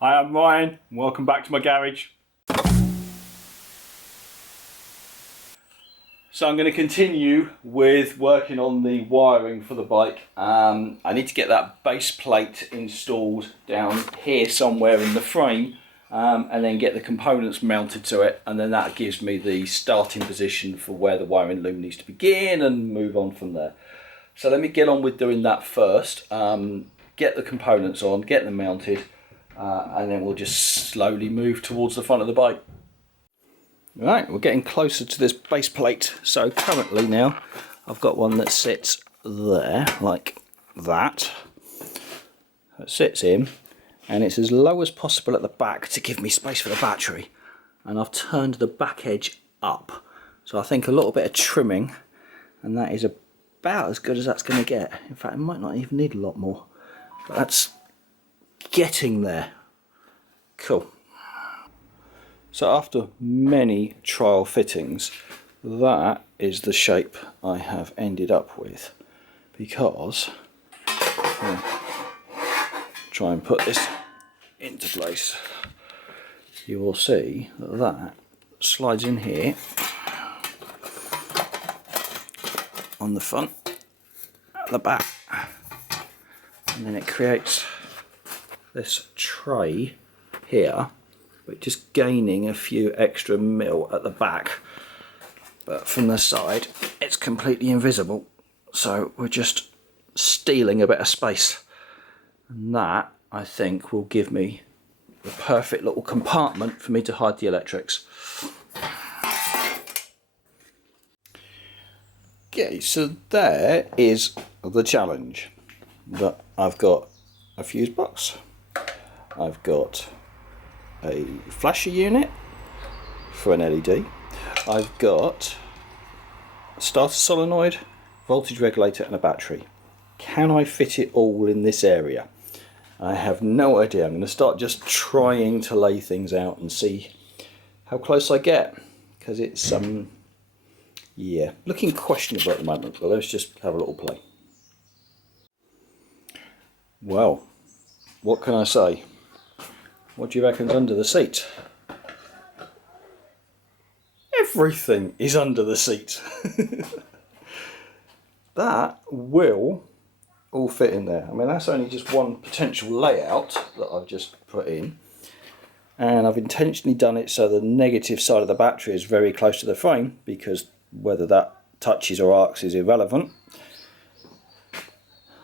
Hi, I'm Ryan, and welcome back to my garage. So I'm going to continue with working on the wiring for the bike. I need to get that base plate installed down here somewhere in the frame, and then get the components mounted to it, and then that gives me the starting position for where the wiring loom needs to begin and move on from there. So let me get on with doing that first, get the components on, get them mounted, and then we'll just slowly move towards the front of the bike. Right, we're getting closer to this base plate. So currently now I've got one that sits there like that. It sits in and it's as low as possible at the back to give me space for the battery, and I've turned the back edge up, so I think a little bit of trimming and that is about as good as that's going to get. In fact, it might not even need a lot more, but that's getting there. Cool. So after many trial fittings, that is the shape I have ended up with, because I'll try and put this into place. You will see that that slides in here on the front, at the back, and then it creates this tray here, but just gaining a few extra mil at the back, but from the side it's completely invisible, so we're just stealing a bit of space, and that I think will give me the perfect little compartment for me to hide the electrics. Okay, so there is the challenge. That I've got a fuse box, I've got a flasher unit for an LED, I've got a starter solenoid, voltage regulator and a battery. Can I fit it all in this area? I have no idea. I'm going to start just trying to lay things out and see how close I get, because it's yeah, looking questionable at the moment, but let's just have a little play. Well, what can I say? What do you reckon's under the seat? Everything is under the seat. That will all fit in there. I mean, that's only just one potential layout that I've just put in, and I've intentionally done it so the negative side of the battery is very close to the frame, because whether that touches or arcs is irrelevant.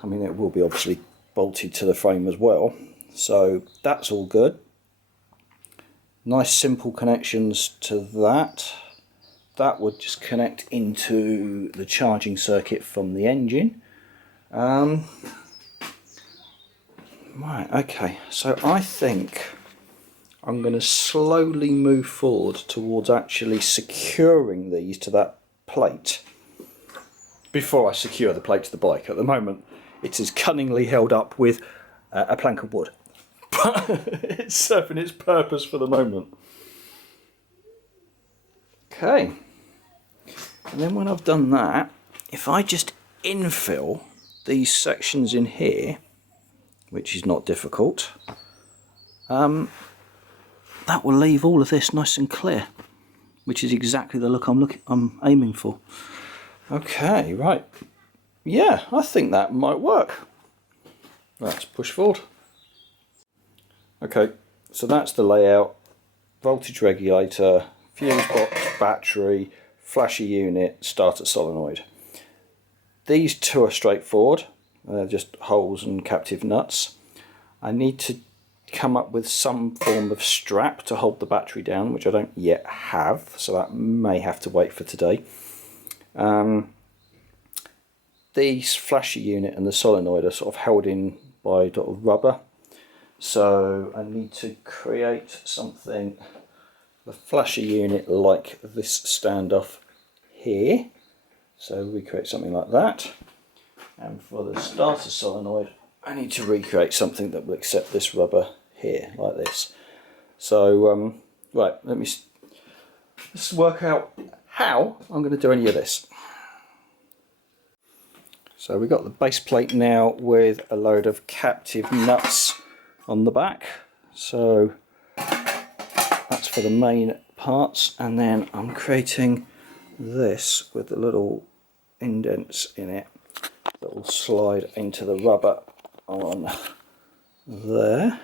I mean, it will be obviously bolted to the frame as well, so that's all good. Nice simple connections to that. That would just connect into the charging circuit from the engine. Right, okay, so I think I'm going to slowly move forward towards actually securing these to that plate before I secure the plate to the bike. At the moment it is cunningly held up with a plank of wood, but it's serving its purpose for the moment. Okay, and then when I've done that, if I just infill these sections in here, which is not difficult, that will leave all of this nice and clear, which is exactly the look I'm aiming for. Okay, right. Yeah, I think that might work. Let's push forward. Okay, so that's the layout. Voltage regulator, fuse box, battery, flasher unit, starter solenoid. These two are straightforward. They're just holes and captive nuts. I need to come up with some form of strap to hold the battery down, which I don't yet have, so that may have to wait for today. The flasher unit and the solenoid are sort of held in by sort of rubber, so I need to create something, the flasher unit like this standoff here, so recreate something like that, and for the starter solenoid I need to recreate something that will accept this rubber here like this. So right, let's work out how I'm going to do any of this. So we've got the base plate now with a load of captive nuts on the back. So that's for the main parts, and then I'm creating this with the little indents in it that will slide into the rubber on there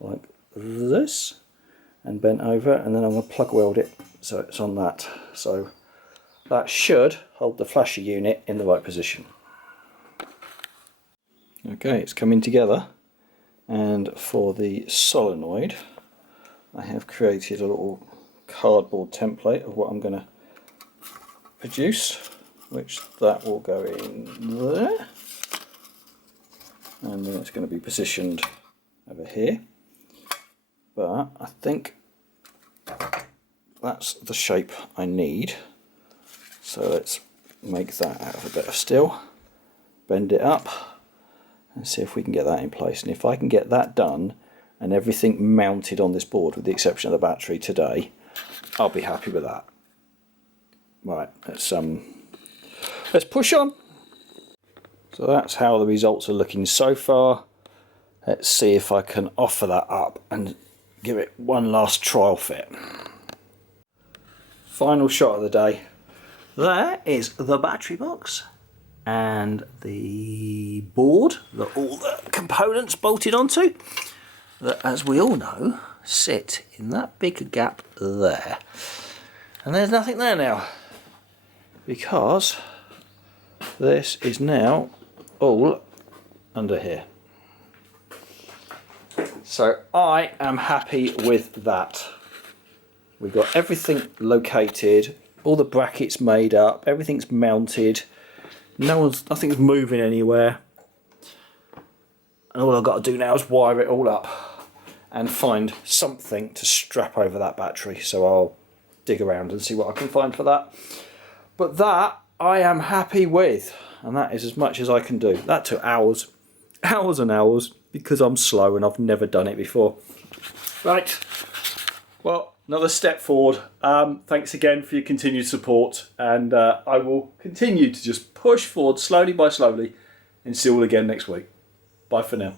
like this and bent over, and then I'm going to plug weld it so it's on that. So that should hold the flasher unit in the right position. Okay, it's coming together, and for the solenoid I have created a little cardboard template of what I'm going to produce, which that will go in there, and then it's going to be positioned over here. But I think that's the shape I need, so let's make that out of a bit of steel, bend it up and see if we can get that in place. And if I can get that done and everything mounted on this board with the exception of the battery today, I'll be happy with that. Right, let's push on. So that's how the results are looking so far. Let's see if I can offer that up and give it one last trial fit. Final shot of the day. There is the battery box and the board that all the components bolted onto, that, as we all know, sit in that big gap there. And there's nothing there now, because this is now all under here. So I am happy with that. We've got everything located, all the brackets made up, everything's mounted, nothing's moving anywhere. And all I've got to do now is wire it all up and find something to strap over that battery. So I'll dig around and see what I can find for that. But that I am happy with, and that is as much as I can do. That took hours and hours, because I'm slow and I've never done it before. Right, well, another step forward. Thanks again for your continued support, and I will continue to just push forward slowly by slowly and see you all again next week. Bye for now.